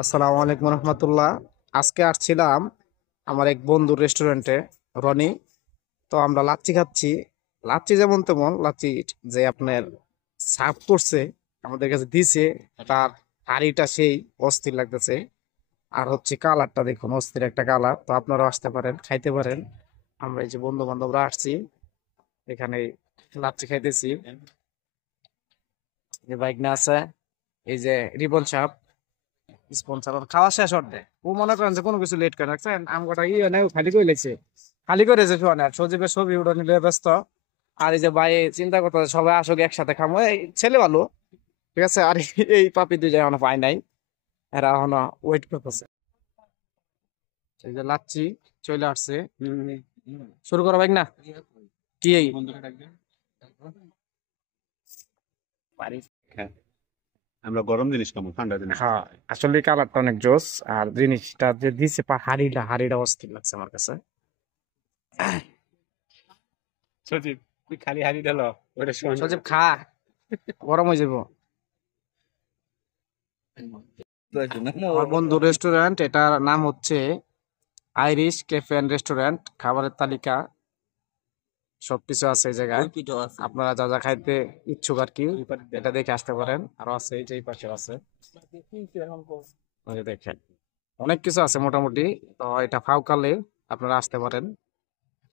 আসসালামু আলাইকুম রহমতুল্লাহ। আজকে আসছিলাম আমার এক বন্ধুর রেস্টুরেন্টে, রনি। তো আমরা লাচ্ছি খাচ্ছি। লাচ্ছি যেমন তেমন লাচ্ছি, যে আপনার সার্ভ করছে আমাদের কাছে দিছে, তার হাঁড়িটা সেই অস্থির লাগতেছে। আর হচ্ছে কালারটা দেখুন, অস্থির একটা কালার। তো আপনারাও আসতে পারেন, খাইতে পারেন। আমরা এই যে বন্ধু বান্ধবরা আসছি, এখানে লাচ্ছি খাইতেছি। যে বাইক না আছে, এই যে রিপন সাহেব স্পন্সর খাওয়া শেষ অর্ধে। ও মনে করেন যে কোনো কিছু লেট করে রাখছেন, আমগোটা ইয়ে নাই, ও খালি করে লেছে, খালি করেছে ফোন। আর সজীবের ছবি উঠে নিলে ব্যস্ত। আর এই যে ভাই চিন্তা করতেছে সবাই আসুক একসাথে খামো, এই ছেলে ভালো, ঠিক আছে। আর এই পাপি দুই যায় এখনো পায় নাই, এরা এখনো ওয়েট করতেছে। এই যে লাচ্ছি চলে আসছে। শুরু করো ভাই না, কি এই পারি। হ্যাঁ, আমরা গরম জিনিস খাবো, ঠান্ডা জিনিস হ্যাঁ, আসলে কালারটা অনেক জোস। আর জিনিসটা যে দিছে, হাড়িটা হাড়িটা অস্থির লাগছে আমার কাছে। সচিব, তুই খালি হাড়ি ঢালো ওটা শোন। সজীব খা, গরম হয়ে যাবো। আমার বন্ধু রেস্টুরেন্ট, এটার নাম হচ্ছে আইরিশ ক্যাফে এন্ড রেস্টুরেন্ট। খাবারের তালিকা সবকিছু আছে এই জায়গায়। আপনারা যা যা খাইতে ইচ্ছুক আর কি, এটা দেখে আসতে পারেন। আরো আছে, এই যে এই পাশে আছে, ওই যে দেখেন অনেক কিছু আছে মোটামুটি। তো এটা ফাউকালে আপনারা আসতে পারেন।